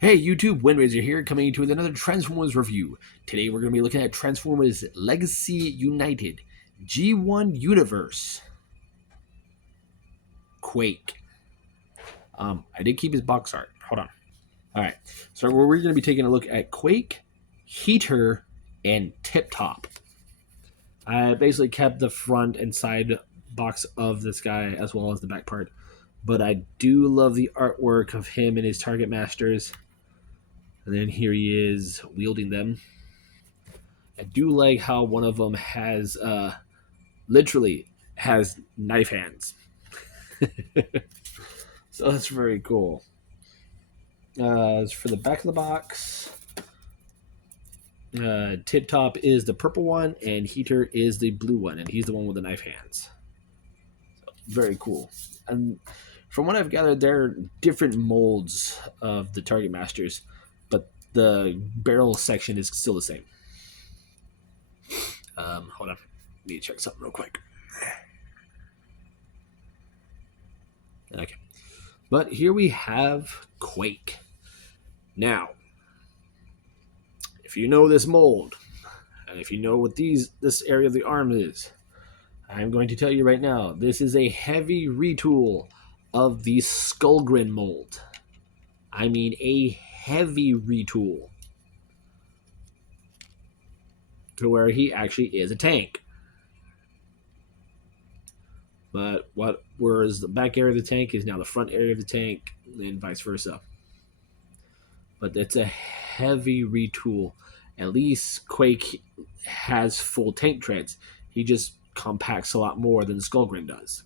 Hey YouTube, Windraiser here, coming to with another Transformers review. Today we're going to be looking at Transformers Legacy United G1 Universe Quake. I did keep his box art. Hold on. Alright, so we're going to be taking a look at Quake, Heater, and Tip Top. I basically kept the front and side box of this guy as well as the back part. But I do love the artwork of him and his Target Masters. And then here he is wielding them. I do like how one of them has literally has knife hands. So that's very cool. As for the back of the box, Tip Top is the purple one and Heater is the blue one, and he's the one with the knife hands. So, very cool. And from what I've gathered, there are different molds of the Target Masters, but the barrel section is still the same. Hold on. Need to check something real quick. Okay. But here we have Quake. Now, if you know this mold, and if you know what this area of the arm is, I'm going to tell you right now, this is a heavy retool of the Skullgrin mold. I mean a heavy retool. To where he actually is a tank. But whereas the back area of the tank is now the front area of the tank, and vice versa. But it's a heavy retool. At least Quake has full tank treads. He just compacts a lot more than the Skullgrin does.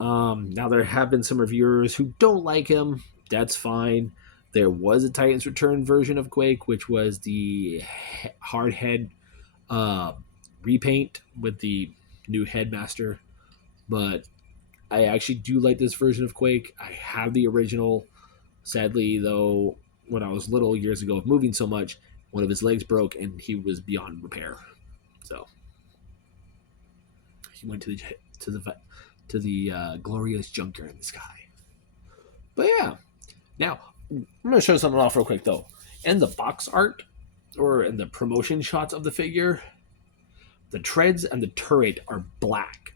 Now there have been some reviewers who don't like him. That's fine. There was a Titans Return version of Quake, which was the hard head repaint with the new headmaster. But I actually do like this version of Quake. I have the original. Sadly, though, when I was little years ago, moving so much, one of his legs broke and he was beyond repair. So he went to the glorious junkyard in the sky. But yeah, now I'm going to show something off real quick though. In the box art or in the promotion shots of the figure, the treads and the turret are black.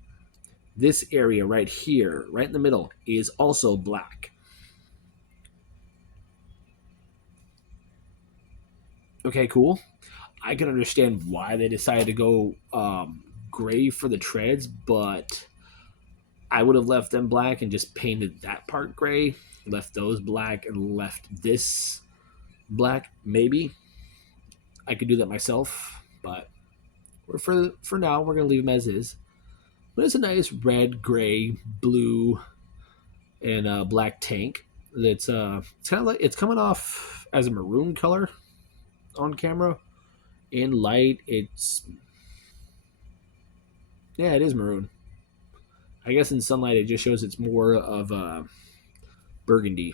This area right here, right in the middle, is also black. Okay, cool. I can understand why they decided to go gray for the treads, but I would have left them black and just painted that part gray, left those black, and left this black. Maybe I could do that myself, but for now, we're going to leave them as is. But it's a nice red, gray, blue, and black tank. That's it's kind of like it's coming off as a maroon color on camera. In light, it is maroon. I guess in sunlight, it just shows it's more of burgundy.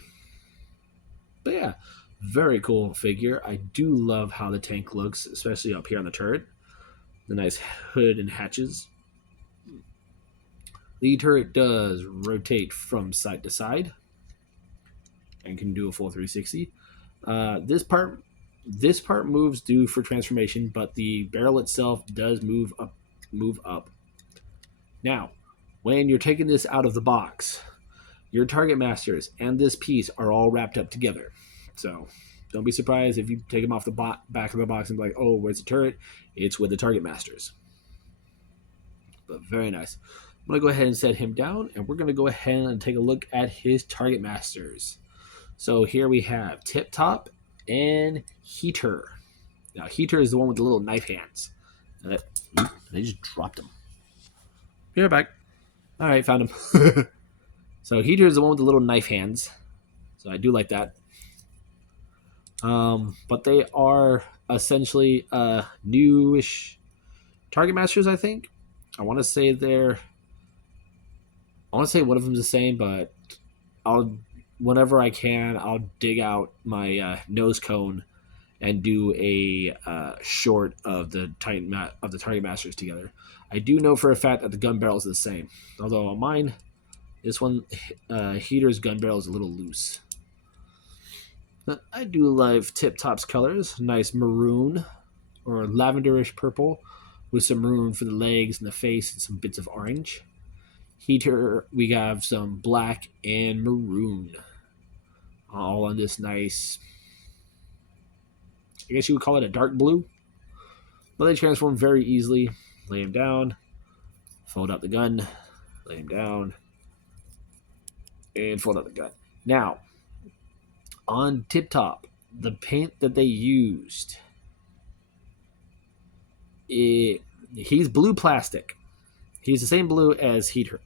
But yeah, very cool figure. I do love how the tank looks, especially up here on the turret. The nice hood and hatches. The turret does rotate from side to side and can do a full 360. This part moves due for transformation, but the barrel itself does move up. Now, when you're taking this out of the box, your Target Masters and this piece are all wrapped up together. So don't be surprised if you take them off the back of the box and be like, oh, where's the turret? It's with the Target Masters. But very nice. I'm going to go ahead and set him down, and we're going to go ahead and take a look at his Target Masters. So here we have Tip Top and Heater. Now, Heater is the one with the little knife hands. They just dropped him. Be right back. All right, found him. So Heater is the one with the little knife hands. So I do like that. But they are essentially newish Target Masters, I think. I want to say one of them's the same, but whenever I can, I'll dig out my nose cone and do a short of the Target Masters together. I do know for a fact that the gun barrel is the same, although on mine, This one, Heater's gun barrel is a little loose. But I do love Tip Top's colors. Nice maroon or lavenderish purple with some maroon for the legs and the face and some bits of orange. Heater, we have some black and maroon. All on this nice, I guess you would call it a dark blue. But they transform very easily. Lay him down, fold out the gun, lay him down, and fold out the gun. Now, on Tip Top, the paint that they used, he's blue plastic. He's the same blue as Heater.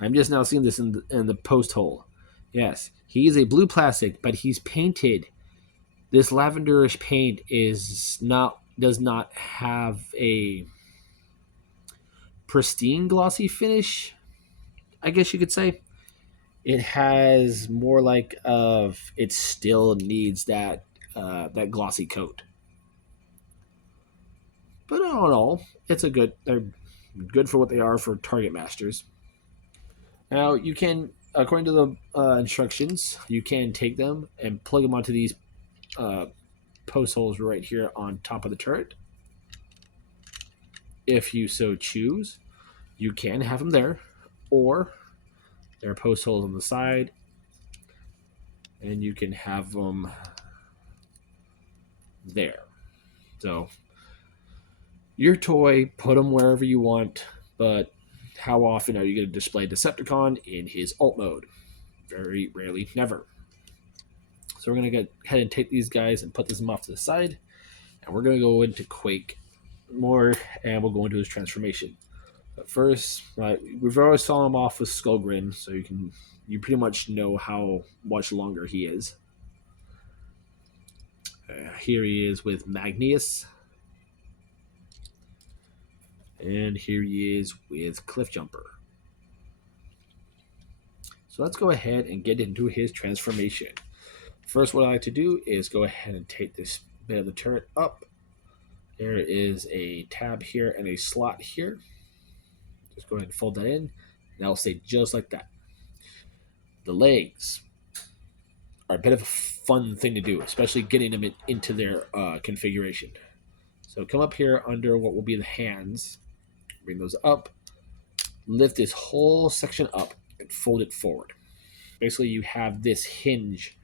I'm just now seeing this in the post hole. Yes, he is a blue plastic, but he's painted. This lavenderish paint does not have a pristine glossy finish, I guess you could say. It has more like of it still needs that glossy coat. But all in all, they're good for what they are for target masters. Now you can, according to the instructions, you can take them and plug them onto these post holes right here on top of the turret. If you so choose, you can have them there, or there are post holes on the side, and you can have them there. So your toy, put them wherever you want, but how often are you going to display Decepticon in his alt mode? Very rarely, never. So we're going to go ahead and take these guys and put them off to the side, and we're going to go into Quake more, and we'll go into his transformation. But first, right, we've always saw him off with Skullgrin, so you pretty much know how much longer he is. Here he is with Magnius. And here he is with Cliffjumper. So let's go ahead and get into his transformation. First, what I like to do is go ahead and take this bit of the turret up. There is a tab here and a slot here. Just go ahead and fold that in. And that'll stay just like that. The legs are a bit of a fun thing to do, especially getting them into their configuration. So come up here under what will be the hands. Bring those up. Lift this whole section up and fold it forward. Basically, you have this hinge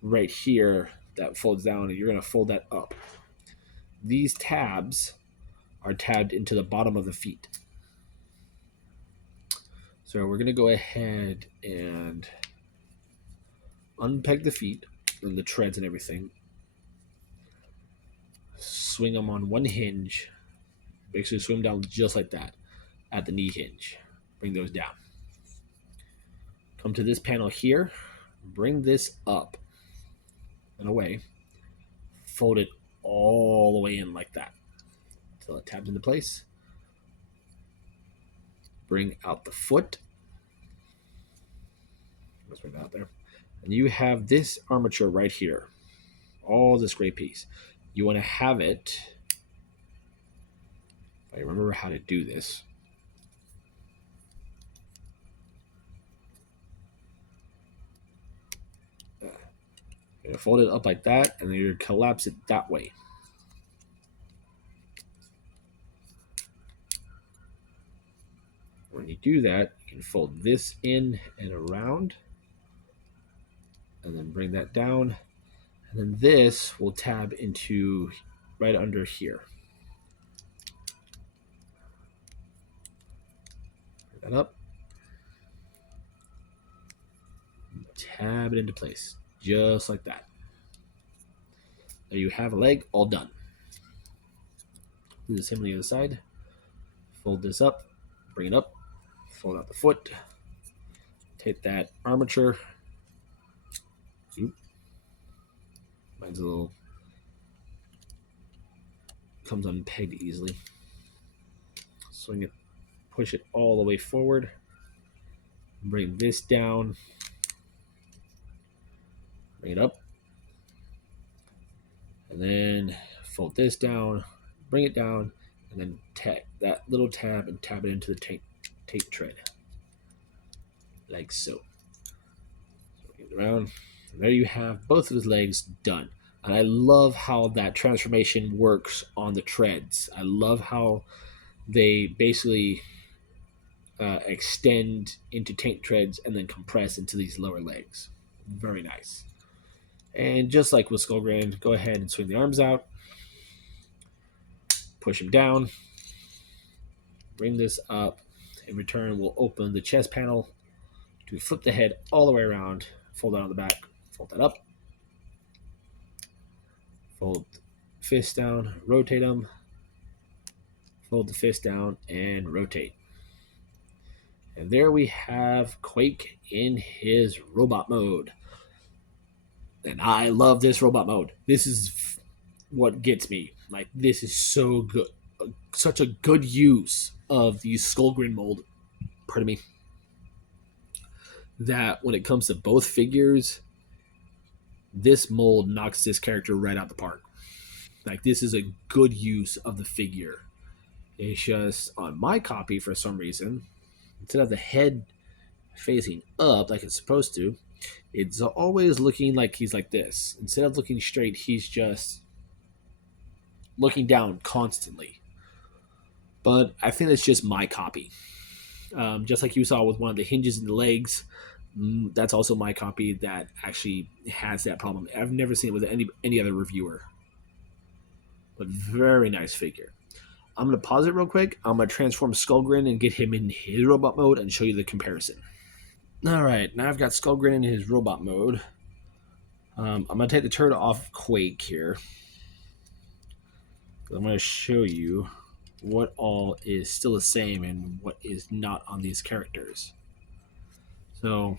right here that folds down, and you're going to fold that up. These tabs are tabbed into the bottom of the feet. So we're going to go ahead and unpeg the feet and the treads and everything. Swing them on one hinge. Basically swing down just like that at the knee hinge. Bring those down. Come to this panel here. Bring this up and away. Fold it all the way in like that until it tabs into place. Bring out the foot. Let's bring that out there. And you have this armature right here. All this gray piece. You want to have it, if I remember how to do this. You're going to fold it up like that, and then you're going to collapse it that way. When you do that, you can fold this in and around, and then bring that down, and then this will tab into right under here. Bring that up. Tab it into place, just like that. There you have a leg all done. Do the same on the other side. Fold this up, bring it up, fold out the foot, take that armature. Oop. Mine's a little, comes unpegged easily. Swing it, push it all the way forward. Bring this down. Bring it up. And then fold this down, bring it down, and then tap that little tab and tab it into the tape tread. like so. Around. There you have both of his legs done. And I love how that transformation works on the treads. I love how they basically extend into tank treads and then compress into these lower legs. Very nice. And just like with Skullgrin, go ahead and swing the arms out, push him down, bring this up. In return, we'll open the chest panel to flip the head all the way around, fold it on the back, fold that up, fold fist down, rotate them, fold the fist down, and rotate. And there we have Quake in his robot mode. And I love this robot mode. This is what gets me. Like, this is so good. Such a good use of the Skullgrin mold. Pardon me. That when it comes to both figures, this mold knocks this character right out the park. Like, this is a good use of the figure. It's just on my copy, for some reason, instead of the head facing up like it's supposed to, it's always looking like he's like this. Instead of looking straight, he's just looking down constantly. But I think that's just my copy. Just like you saw with one of the hinges in the legs, that's also my copy that actually has that problem. I've never seen it with any other reviewer. But very nice figure. I'm going to pause it real quick. I'm going to transform Skullgrin and get him in his robot mode and show you the comparison. All right, now I've got Skullgrin in his robot mode. I'm going to take the turret off Quake here. I'm going to show you what all is still the same and what is not on these characters. So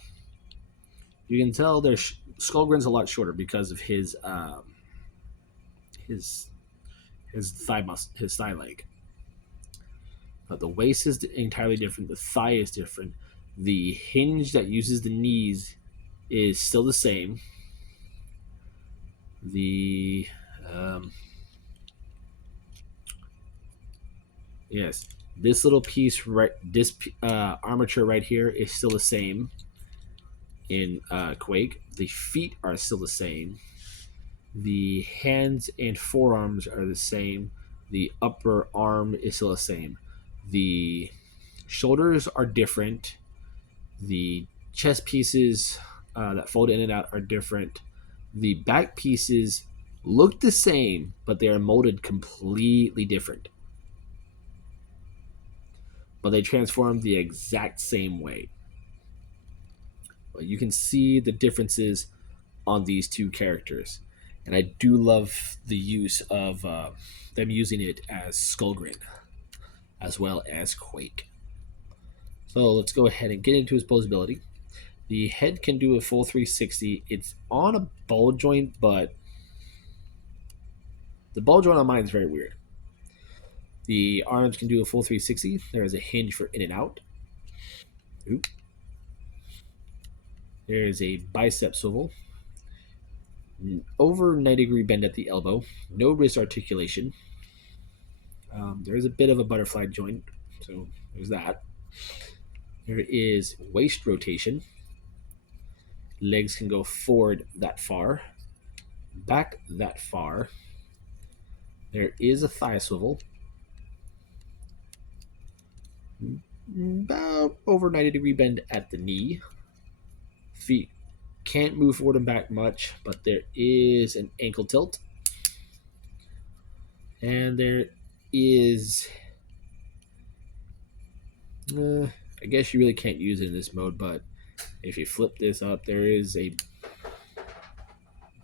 you can tell there's Skullgrin's a lot shorter because of his thigh leg. But the waist is entirely different. The thigh is different. The hinge that uses the knees is still the same. The yes, this little piece right, this armature right here is still the same in Quake. The feet are still the same. The hands and forearms are the same. The upper arm is still the same. The shoulders are different. The chest pieces that fold in and out are different. The back pieces look the same, but they are molded completely different. But they transform the exact same way. But you can see the differences on these two characters. And I do love the use of them using it as Skullgrin as well as Quake. So let's go ahead and get into his posability. The head can do a full 360. It's on a ball joint, but the ball joint on mine is very weird. The arms can do a full 360. There is a hinge for in and out. Oop. There is a bicep swivel. Over 90-degree bend at the elbow. No wrist articulation. There is a bit of a butterfly joint, so there's that. There is waist rotation. Legs can go forward that far, back that far. There is a thigh swivel. About over 90-degree bend at the knee. Feet can't move forward and back much, but there is an ankle tilt. And there is... I guess you really can't use it in this mode, but if you flip this up, there is a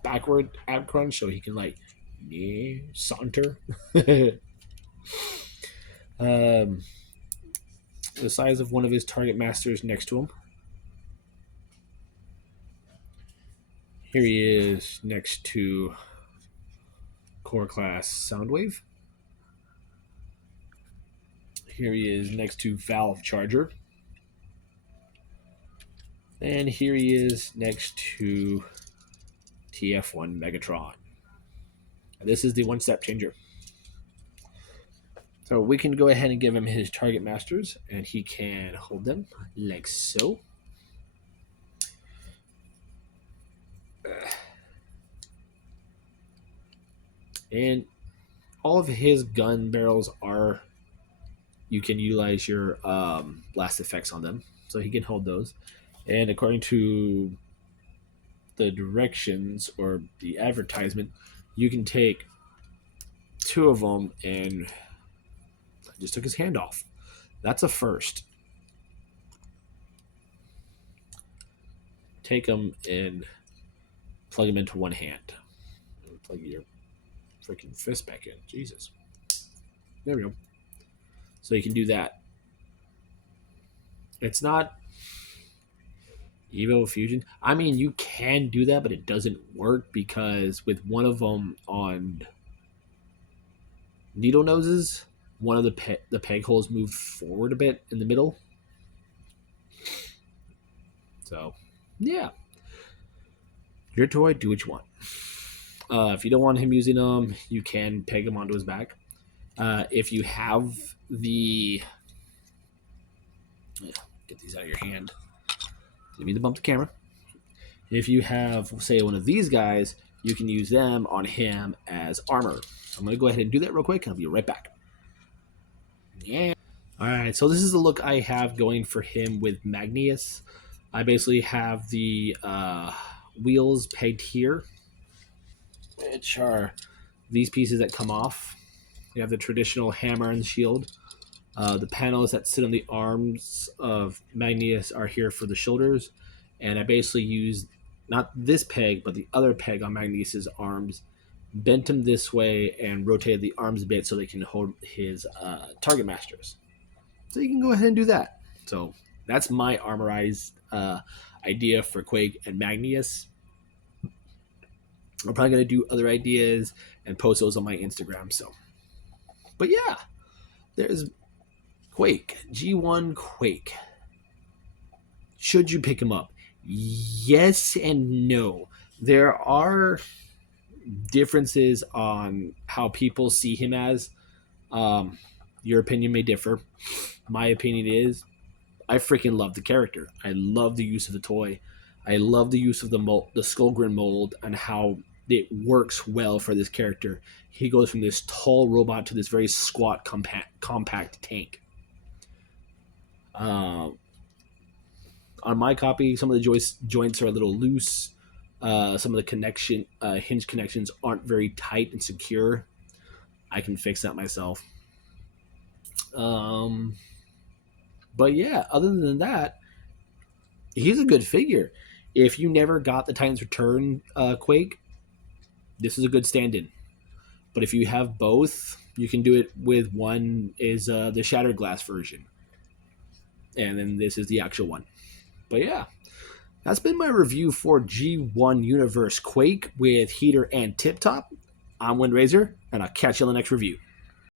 backward ab crunch, so he can like saunter. The size of one of his target masters next to him. Here he is next to Core Class Soundwave. Here he is next to Valve Charger. And here he is next to TF1 Megatron. And this is the one-step changer. So we can go ahead and give him his target masters, and he can hold them like so. And all of his gun barrels are, you can utilize your blast effects on them, so he can hold those. And according to the directions or the advertisement, you can take two of them, and I just took his hand off. That's a first. Take them and plug them into one hand. Plug your freaking fist back in. Jesus. There we go. So you can do that. It's not Evo Fusion. I mean, you can do that, but it doesn't work because with one of them on needle noses, one of the peg holes moved forward a bit in the middle. So, yeah, your toy. Do what you want. If you don't want him using them, you can peg him onto his back. If you have the, get these out of your hand. Didn't mean to bump the camera. If you have, say, one of these guys, you can use them on him as armor. I'm going to go ahead and do that real quick, and I'll be right back. Yeah. All right, so this is the look I have going for him with Magnius. I basically have the wheels pegged here, which are these pieces that come off. You have the traditional hammer and shield. The panels that sit on the arms of Magnius are here for the shoulders. And I basically used not this peg, but the other peg on Magnius's arms, bent them this way, and rotated the arms a bit so they can hold his target masters. So you can go ahead and do that. So that's my armorized idea for Quake and Magnius. I'm probably going to do other ideas and post those on my Instagram. So, but yeah, there's Quake, G1 Quake. Should you pick him up? Yes and no. There are differences on how people see him as. Your opinion may differ. My opinion is I freaking love the character. I love the use of the toy. I love the use of the Skullgrin mold and how it works well for this character. He goes from this tall robot to this very squat, compact tank. On my copy, some of the joints are a little loose. Some of the hinge connections aren't very tight and secure. I can fix that myself. But yeah, other than that, he's a good figure. If you never got the Titans Return Quake, this is a good stand-in. But if you have both, you can do it with one is the Shattered Glass version. And then this is the actual one. But yeah, that's been my review for G1 Universe Quake with Heater and Tip Top. I'm Windrazor, and I'll catch you on the next review.